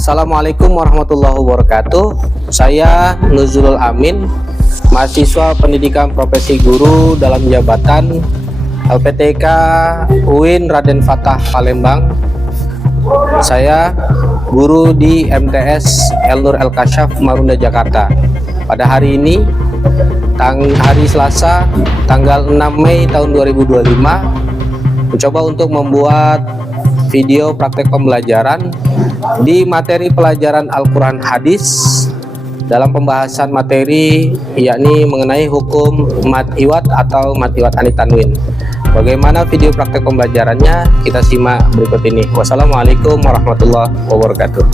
Assalamualaikum warahmatullahi wabarakatuh. Saya Nuzulul Amin, mahasiswa pendidikan profesi guru dalam jabatan LPTK UIN Raden Fatah Palembang. Saya guru di MTS Elnur El Kasyaf Marunda Jakarta. Pada hari ini hari Selasa tanggal 6 Mei tahun 2025 mencoba untuk membuat video praktek pembelajaran di materi pelajaran Al-Quran Hadis dalam pembahasan materi yakni mengenai hukum mad iwad atau mad iwad anit tanwin. Bagaimana video praktek pembelajarannya? Kita simak berikut ini. Wassalamualaikum warahmatullahi wabarakatuh.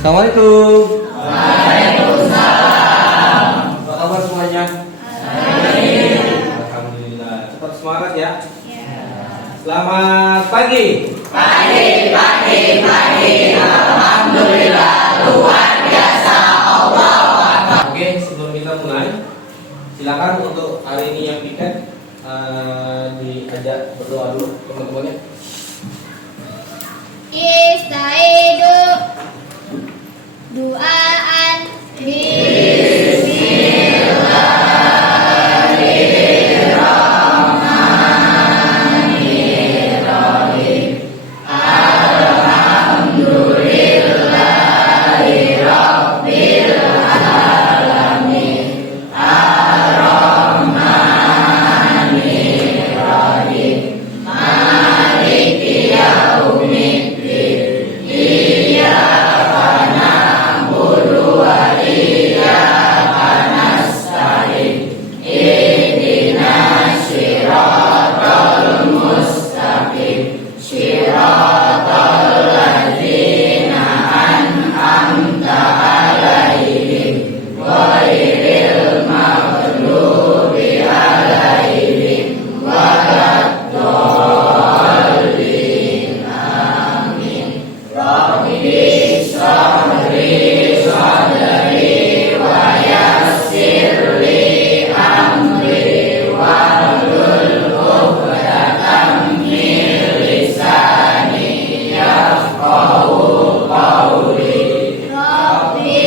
Assalamualaikum. Waalaikumsalam. Apa kabar semuanya? Alhamdulillah. Tetap semangat ya. Selamat pagi. Pagi. Alhamdulillah, luar biasa. Allah. Oke, sebelum kita mulai, silakan untuk hari ini yang piket diajak berdoa dulu teman-temannya. Istaidu duaan Bismillahirrahmanirrahim. Alhamdulillahi Rabbil alamin. Ar-Rahmanirrahim. Maliki yaumiddin. Iyyaka na'budu wa iyyaka nasta'in. Ihdinas siratal mustaqim. Siratal ladzina an'amta 'alaihim ghairil maghdubi 'alaihim waladdallin. Amin. Rabbi shrahli sadri wa yassirli amri wahlul 'uqdatam min lisani yafqahu qawli. Rabbi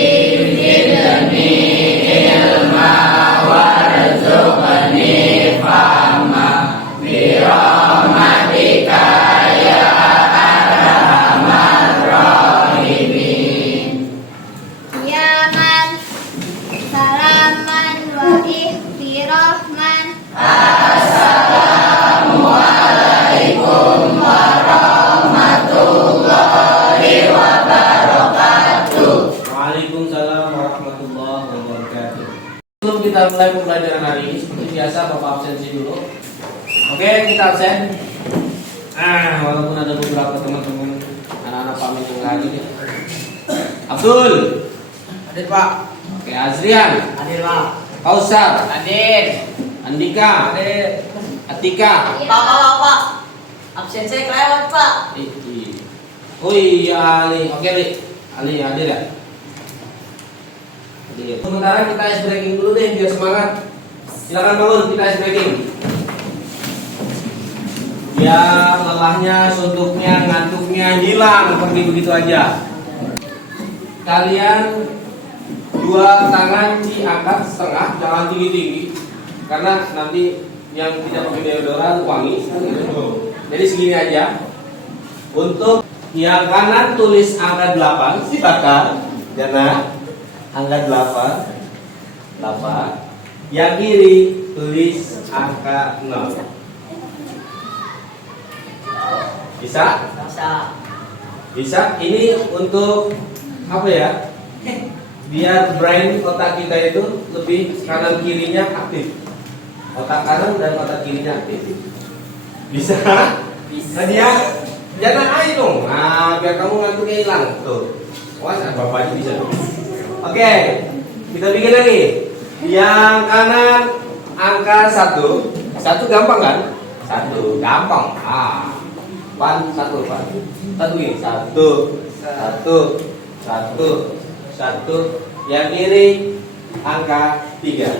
zidni ilma warzuqni fahma bi rahmatika ya arhamar rahimin. Yaman salaman wa ihtirahman. Assalamualaikum warahmatullahi wabarakatuh. Waalaikumsalam warahmatullahi wabarakatuh. Sebelum kita mulai pembelajaran hari ini, seperti biasa Bapak absensi dulu. Oke, kita absen. Walaupun ada beberapa teman-teman anak-anak pamit yang lagi nih. Abdul. Hadir, Pak. Oke, Azrian. Hadir, Pak. Kausar. Hadir. Andika. Hadir. Atika. Pak. Absen saya kelewat, Pak. Oh iya Ali. Oke Ali. Ali hadir ya. Sementara kita ice breaking dulu deh biar semangat. Silakan bangun, kita ice breaking. Biar lelahnya, suntuknya, ngantuknya hilang pergi begitu aja. Kalian dua tangan diangkat setengah, jangan tinggi-tinggi, karena nanti yang tidak pakai deodoran wangi. Jadi segini aja. Untuk yang kanan tulis angka 8, silakan. Jana, angka 8. Yang kiri tulis angka 0. Bisa? Bisa. Bisa. Ini untuk apa ya? Biar brain otak kita itu lebih kanan kirinya aktif. Otak kanan dan otak kirinya aktif. Bisa? Tadi ya, jangan ayo dong. Nah, biar kamu ngantuknya hilang. Tuh. Wah, bapaknya bisa. Oke, kita bikin lagi. Yang kanan angka 1. 1 gampang kan? 1 gampang. Pan 1 pan. 1 ini 1. Yang kiri angka 3.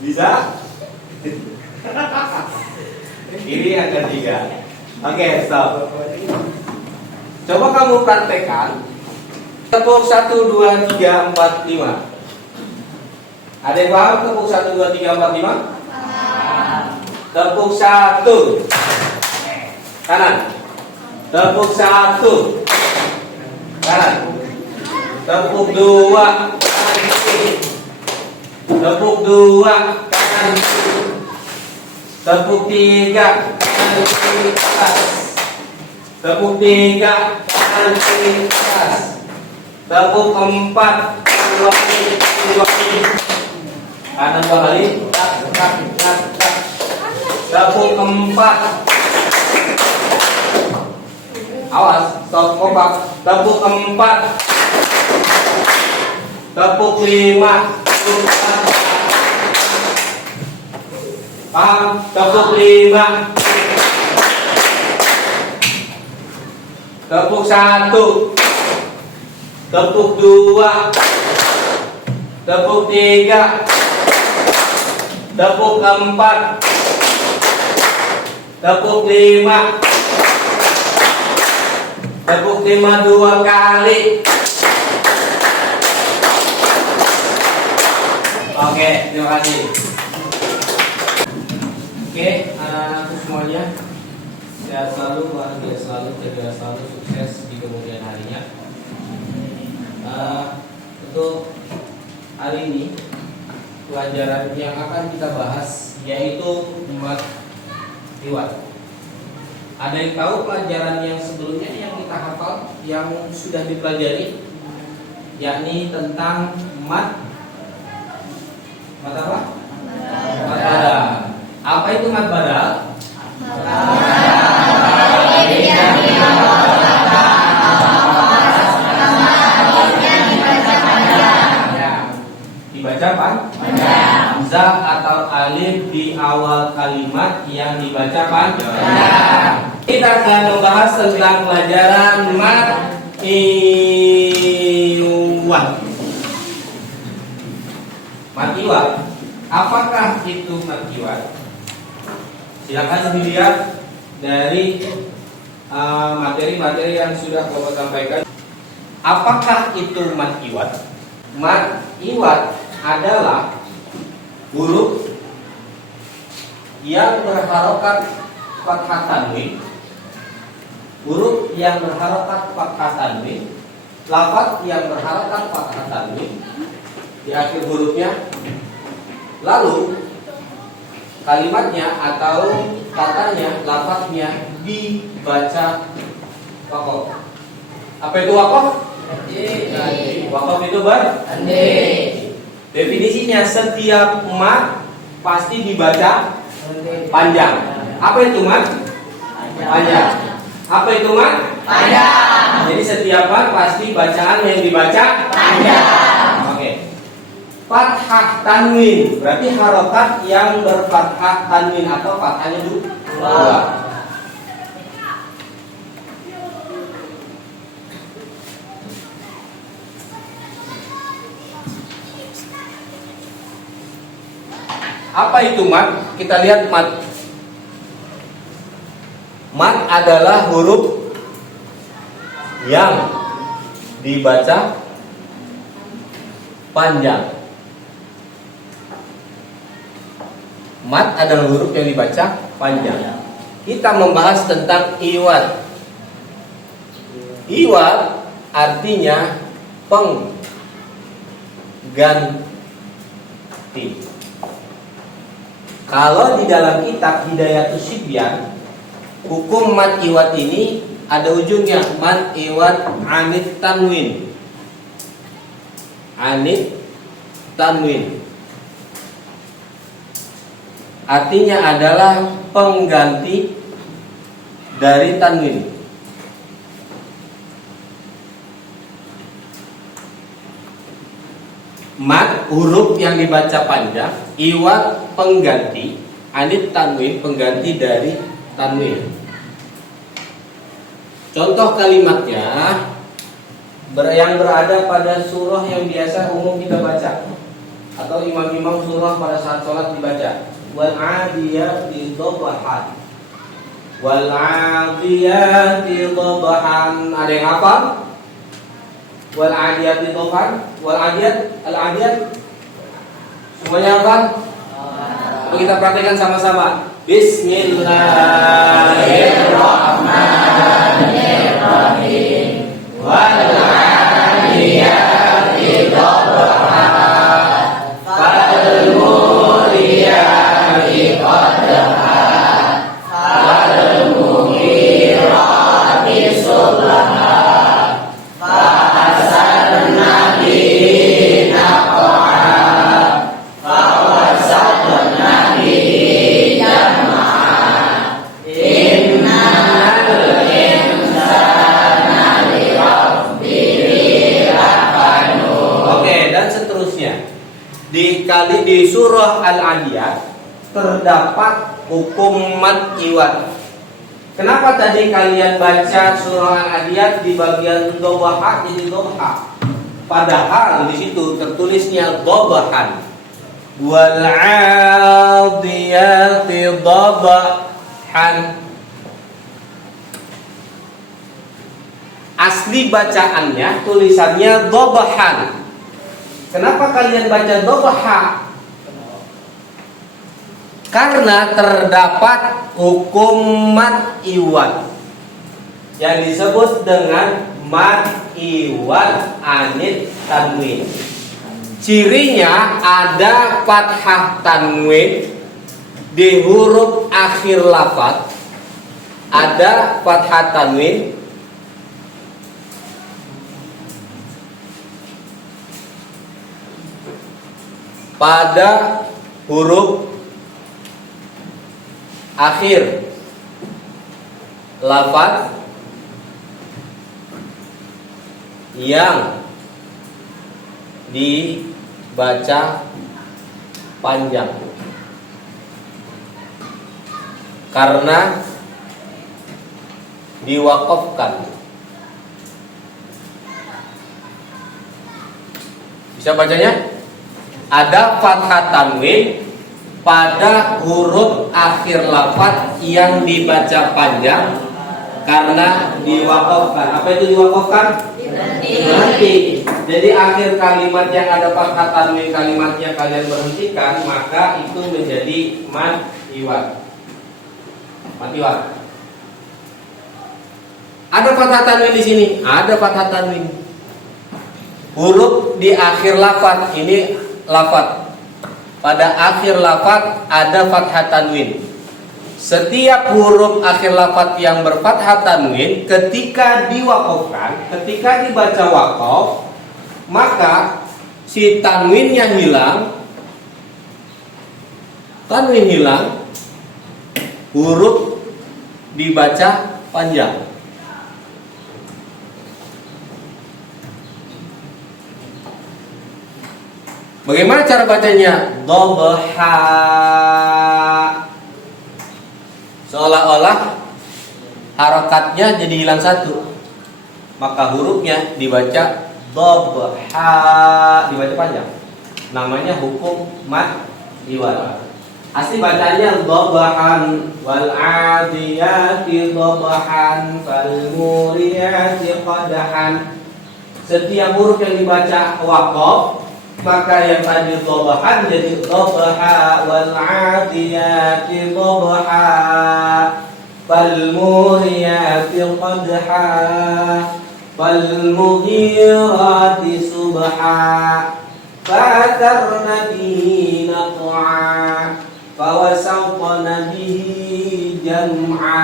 Bisa? Kiri angka 3. Oke, stop. Coba kamu praktekkan. Tepuk 1, 2, 3, 4, 5. Ada yang paham tepuk 1, 2, 3, 4, 5? Tepuk 1 kanan. Tepuk 1 kanan. Tepuk 2 kanan kiri. Tepuk 2 kanan kiri. Tepuk 3 kanan kiri atas. Tepuk 3 kanan kiri atas. Tepuk 4 dua kali. Kanan 2 kali. Tepuk 4. Awas, stop kompak. Tepuk 4. Tepuk 5. Paham? Tepuk 5. Tepuk 1. Tepuk 2. Tepuk 3. Tepuk 4. Tepuk 5. Tepuk 5 2 kali. Oke, terima kasih. Oke, anak-anakku semuanya, sehat selalu, bahagia selalu, jaga selalu, sukses di kemudian harinya. Untuk hari ini pelajaran yang akan kita bahas yaitu mat riwayat. Ada yang tahu pelajaran yang sebelumnya yang kita hafal yang sudah dipelajari, yakni tentang mat apa? Mat badal. Apa itu mat badal? Dibaca apa? Hamzah atau alif di awal kalimat yang dibaca panjang. Kita akan membahas tentang pelajaran mat iwat. Mat iwat. Apakah itu mat iwat? Silakan dilihat dari materi-materi yang sudah Bapak sampaikan. Apakah itu mat iwat? Mat iwat adalah huruf yang berharokat fathah tanwin, huruf yang berharokat fathah tanwin, lafaz yang berharokat fathah tanwin di akhir hurufnya, lalu kalimatnya atau katanya, lafaznya dibaca wakof. Apa itu wakof? Wakof itu definisinya setiap mat pasti dibaca panjang. Apa itu mat? Panjang. Apa itu mat? Panjang. Jadi setiap mat pasti bacaan yang dibaca panjang. Oke. Fathah tanwin berarti harokat yang berfathah tanwin atau fathahnya dua. Apa itu mat? Kita lihat mat. Mat adalah huruf yang dibaca panjang. Mat adalah huruf yang dibaca panjang. Kita membahas tentang iwad. Iwad artinya pengganti. Kalau di dalam kitab Hidayatus Sibyan, hukum mat iwad ini ada ujungnya, mat iwad anit tanwin. Anit tanwin artinya adalah pengganti dari tanwin. Mat huruf yang dibaca panjang, iwad pengganti, anit tanwin pengganti dari tanwin. Contoh kalimatnya yang berada pada surah yang biasa umum kita baca atau imam-imam surah pada saat sholat dibaca. Wal adiyati dhabhan. Wal adiyati dhabhan. Ada yang hafal? Wal adiyati dhabhan. Wal adiyat, al adiyat. Semuanya hafal? Kita praktekkan sama-sama. Bismillahirrahmanirrahim. Wal adiyati dhabhan. Fal muriyati qadhan. Fal mughirati subhan. Fa'asarna bihi naq'an. Fawasatna bihi jam'an. Innal insana li rabbihi lakanun. Oke, dan seterusnya. Di surah Al-Adiyat terdapat hukum mat iwad. Kenapa tadi kalian baca surah Al-Adiyat di bagian dhabha jadi dhabha? Padahal di situ tertulisnya dhabhan. Wal 'adiyati dhabhan. Asli bacaannya tulisannya dhabhan. Kenapa kalian baca dhabha? Karena terdapat hukum mat iwad yang disebut dengan mat iwad anit tanwin. Cirinya ada fathah tanwin di huruf akhir lafaz, ada fathah tanwin pada huruf akhir lafaz yang dibaca panjang karena diwakafkan. Bisa bacanya? Ada fathah tanwin pada huruf akhir lafaz yang dibaca panjang karena diwakafkan. Apa itu diwakafkan? Berhenti. Jadi akhir kalimat yang ada fathah tanwin kalimatnya kalian berhentikan, maka itu menjadi mat iwad. Mat iwad. Ada fathah tanwin di sini, ada fathah tanwin. Huruf di akhir lafaz ini lafaz. Pada akhir lafaz ada fathah tanwin. Setiap huruf akhir lafaz yang berfathah tanwin ketika diwakafkan, ketika dibaca wakaf, maka si tanwinnya hilang. Tanwin hilang, huruf dibaca panjang. Bagaimana cara bacanya? Dhabha. Seolah-olah harokatnya jadi hilang satu, maka hurufnya dibaca dhabha, dibaca panjang. Namanya hukum mat iwad. Asli bacanya dhabahan wal 'adiyati dhabahan fal muriyati qadhan. Setiap huruf yang dibaca waqaf maka yang tadi dhabahan jadi dhabaha wal 'adiyati dhabaha fal muriyati qadha fal mughirati subha fatarna bihi naq'a fawasawqana bihi jam'a.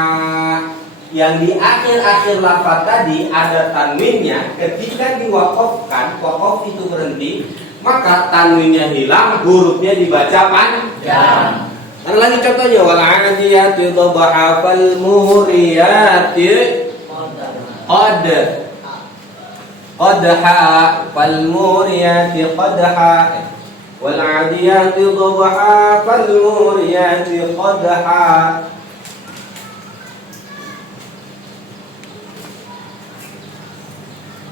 Yang di akhir-akhir lafaz tadi ada tanwinnya, ketika diwakafkan, wakaf itu berhenti, maka tanwinnya hilang, hurufnya dibaca panjang. Dan lagi contohnya wal 'adiyati dhabaha fal muriyati qadha fal muriyati qadha wal 'adiyati dhabaha fal muriyati qadha.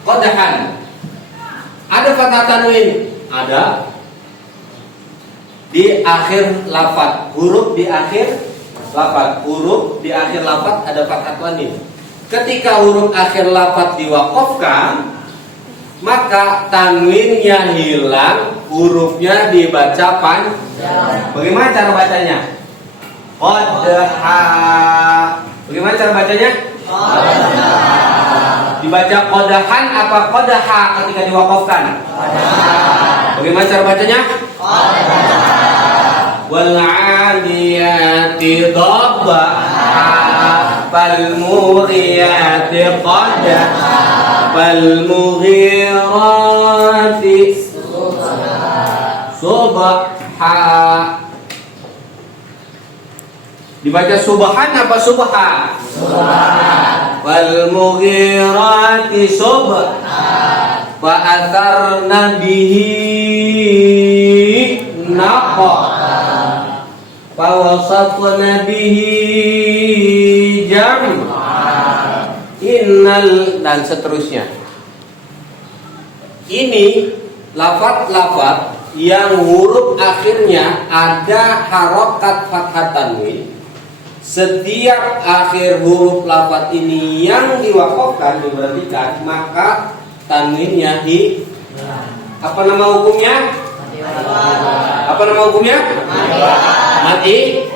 Qadhan. Ada fathah tanwin? Ada. Di akhir lafaz, huruf di akhir lafaz, huruf di akhir lafaz ada fathah tanwin. Ketika huruf akhir lafaz diwakafkan, maka tanwinnya hilang, hurufnya dibaca panjang. Bagaimana cara bacanya? Qadha. Bagaimana cara bacanya? Qadha. Dibaca qadhan apa qadha ketika diwakafkan? Bagaimana cara bacanya? Wal 'adiyati dhabaha fal muriyati qadha fal mughirati subha. Dibaca subhan apa subha? Wal mughirati subha fa atharna bihi naq'a fa wasafna bihi jam'a innal, dan seterusnya. Ini lafaz-lafaz yang huruf akhirnya ada harokat fathah tanwin. Setiap akhir huruf lafaz ini yang diwakafkan, diberhentikan, maka tanwinnya di apa nama hukumnya? Apa nama hukumnya? Mati.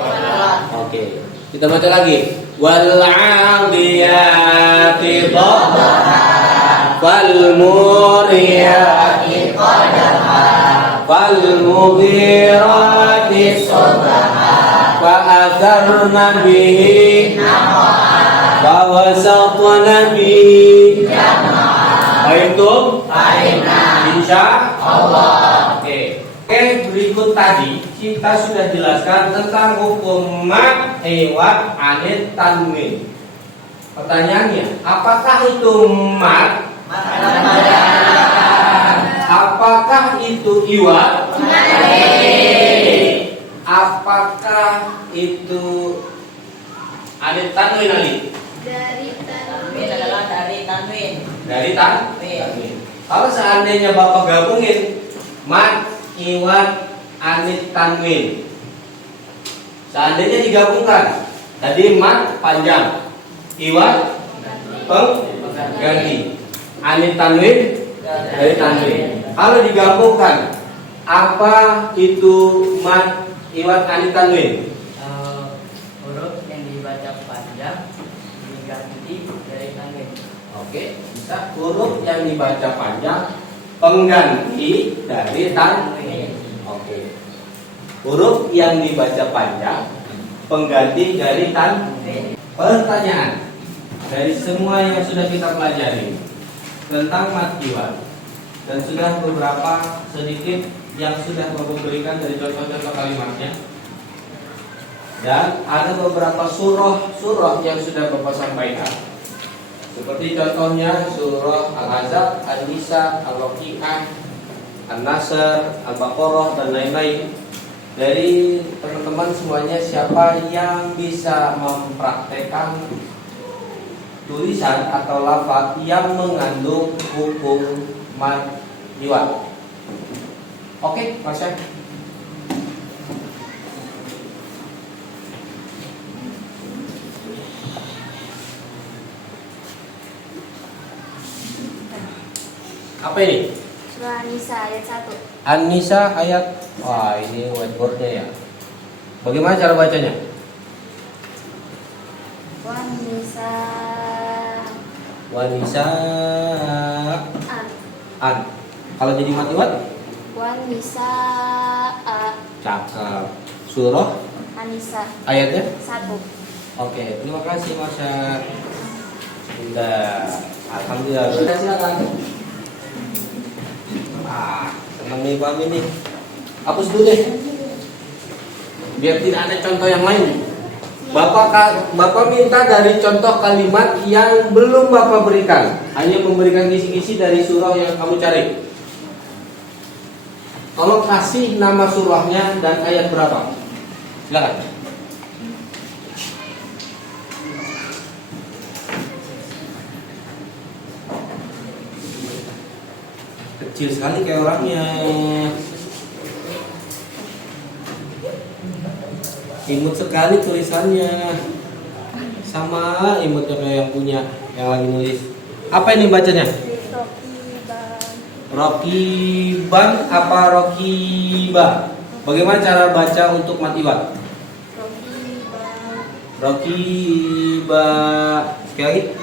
Oke. Kita baca lagi. Wal 'adiyati dhabaha fal muriyati qadha fal mughirati subha fa'atharna bihi fawasatna bihi jam'a. Fahimtum? Insya Allah. Oke, berikut tadi kita sudah jelaskan tentang hukum mad iwad anit tanwin. Pertanyaannya, apakah itu mad? Apakah itu iwad? Apakah itu anit tanwin Ali? Dari Tanwin adalah dari tanwin. Dari tanwin. Kalau seandainya Bapak gabungin mad iwad anit tanwin, seandainya digabungkan, tadi mad panjang, iwad pengganti, anit tanwin dari tanwin. Kalau digabungkan, apa itu mad iwad anit tanwin? Huruf yang dibaca panjang diganti dari tanwin. Oke, bisa huruf yang dibaca panjang pengganti dari tanwin. Oke. Huruf yang dibaca panjang pengganti dari tanwin. Pertanyaan dari semua yang sudah kita pelajari tentang mad iwad, dan sudah beberapa sedikit yang sudah Bapak berikan dari contoh-contoh kalimatnya, dan ada beberapa surah yang sudah Bapak sampaikan, seperti contohnya surah Al-Ahzab, An-Nisa, Al-Waqi'ah, An-Nasr, Al-Baqarah, dan lain-lain. Dari teman-teman semuanya, siapa yang bisa mempraktekkan tulisan atau lafaz yang mengandung hukum mad iwad? Oke, Mas Syekh. Apa ini? Surah An-Nisa ayat 1. An-Nisa ayat. Wah, ini whiteboardnya ya. Bagaimana cara bacanya? Wan-Nisa Wanisa an. an. Kalau jadi mati wat? Wan-Nisa Cakep. Surah An-Nisa ayatnya? 1. Oke, terima kasih Masya. Sudah. Alhamdulillah. Sudah, silakan. Senang nih Pak Amin nih. Hapus dulu deh. Biar tidak ada contoh yang lain. Bapak minta dari contoh kalimat yang belum Bapak berikan. Hanya memberikan kisi-kisi dari surah yang kamu cari. Tolong kasih nama surahnya dan ayat berapa. Silakan. Kecil sekali kayak orangnya. Imut sekali tulisannya. Sama imutnya kayak yang punya, yang lagi nulis. Apa ini bacanya? Rokiban apa rokiba? Bagaimana cara baca untuk matiwat? Rokiba. Sekali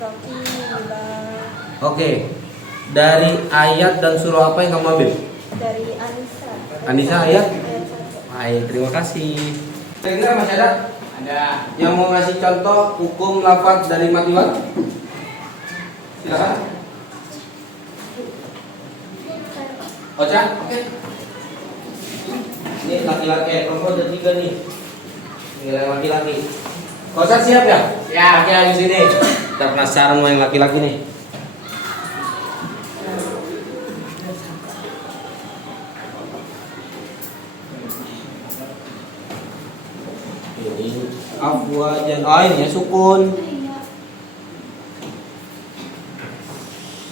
lagi. Oke. Dari ayat dan surah apa yang kamu ambil? Dari An-Nisa. An-Nisa ayat? Ayat 1. Baik, terima kasih. Kira-kira masih ada? Ada. Yang mau ngasih contoh hukum lafaz dari matiwat? Silakan. Ocha, oke. Ini laki-laki, perempuan ada 3 nih. Nilai laki-laki. Ocha siap ya? Ya. Oke, di sini. Kita penasaran sama yang laki-laki nih. Ini afwajan. Oh, ini ya sukun.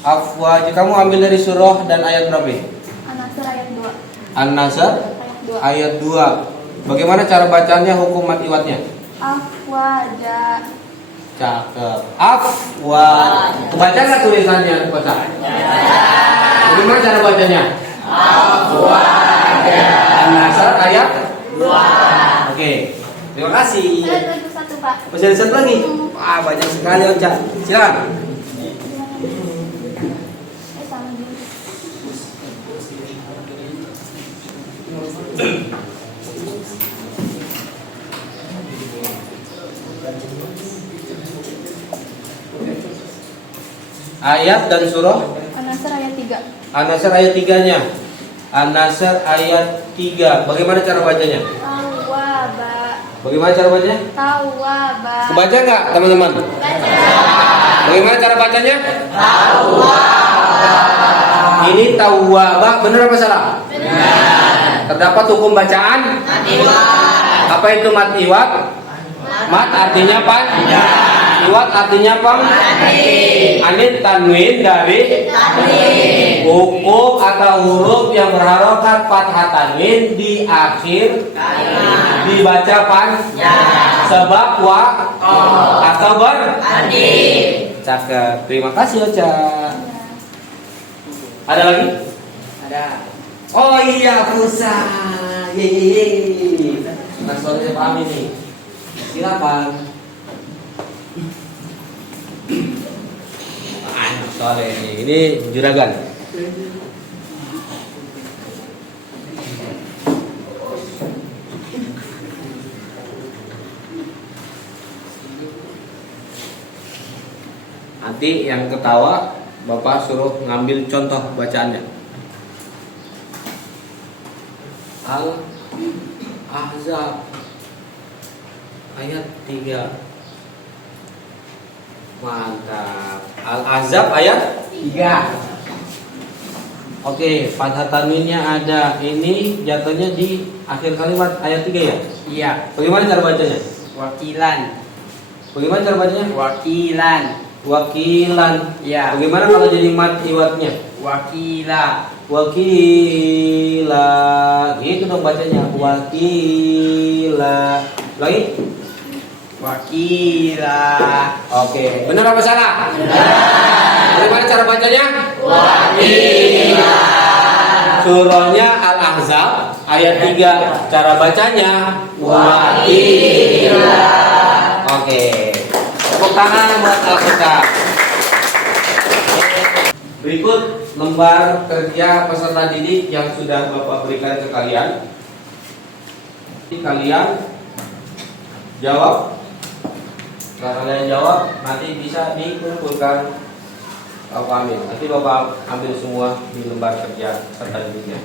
Afwaj. Kamu ambil dari surah dan ayat berapa? An-Nasr ayat 2. An-Nasr Ayat 2. ayat 2. Bagaimana cara bacanya hukum matiwatnya? Afwaja. Cakep. Afwa. Baca nggak tulisannya? Baca. Bagaimana cara bacanya? Afwaja. An-Nasr ayat 2. Oke. Terima kasih. Saya lagi 1, Pak. Masih ada satu lagi? Wah, banyak sekali Ocha. Silakan. Sama dulu. Ayat dan surah An-Nasr ayat 3. An-Nasr ayat 3-nya. An-Nasr ayat 3. Bagaimana cara bacanya? Tawwaba. Bagaimana cara bacanya? Tawwaba. Kebaca nggak teman-teman? Baca. Bagaimana cara bacanya? Tawwaba. Ini tawwaba, benar apa salah? Benar. Terdapat hukum bacaan? Matiwat. Apa itu matiwat? Mat artinya panjang. Iwat artinya apa? Anit tanwin dari hukum atau huruf yang berharokat fathah tanwin di akhir dibaca panjang sebab wa atau berarti. Cakep. Terima kasih Ocha. Ada lagi? Ada. Oh iya pulsa. Yeay. Nah, soalnya paham ini. Silakan. Soalnya ini juragan. Nanti yang ketawa Bapak suruh ngambil contoh bacaannya. Al-Ahzab ayat 3. Mantap. Al-Ahzab ayat 3. Oke, fathah tanwinnya ada. Ini jatuhnya di akhir kalimat ayat 3 ya? Iya. Bagaimana cara bacanya? Wakilan. Bagaimana cara bacanya? Wakilan. Wakilan. Iya. Bagaimana kalau jadi mat iwatnya? Wakila. Wakila. Gitu dong bacanya. Wakila. Lagi? Wakila. Oke. Benar apa salah? Benar. Bagaimana cara bacanya? Surahnya Al-Ahzab ayat 3. Cara bacanya Oke. Tepuk tangan buat Al-Ahzab. Berikut lembar kerja peserta didik yang sudah Bapak berikan ke kalian. Kalian jawab. Setelah kalian jawab, nanti bisa dikumpulkan Bapak ambil. Nanti Bapak ambil semua di lembar kerja peserta didiknya.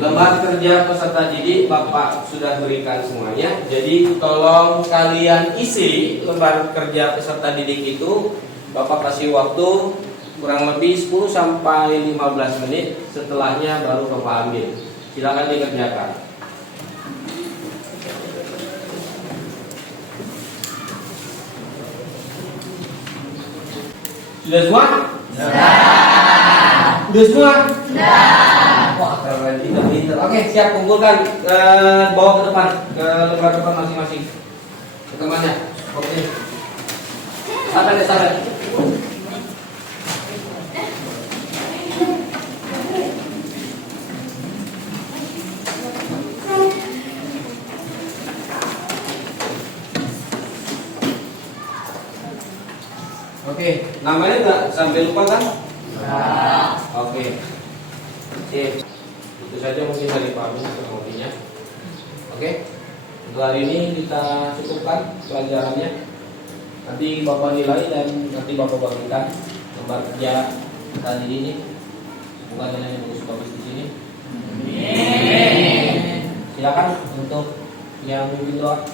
Lembar kerja peserta didik Bapak sudah berikan semuanya. Jadi tolong kalian isi lembar kerja peserta didik itu. Bapak kasih waktu kurang lebih 10 sampai 15 menit. Setelahnya baru Bapak ambil. Silakan dikerjakan. Sudah semua? Sudah semua? Wah, keren, pinter. Oke, siap, kumpulkan, bawa ke depan, ke lembar depan masing-masing. Ke temannya. Oke. Santai. Oke, namanya nggak sampai lupa kan? Oke. Sip. Itu saja mungkin dari Pak Amin kurang lebihnya. Oke. Untuk hari ini kita cukupkan pelajarannya. Nanti Bapak nilai dan nanti Bapak bagikan lembar kerja tadi ini. Bukan hanya yang bagus di sini. Silakan untuk yang mimpin doa.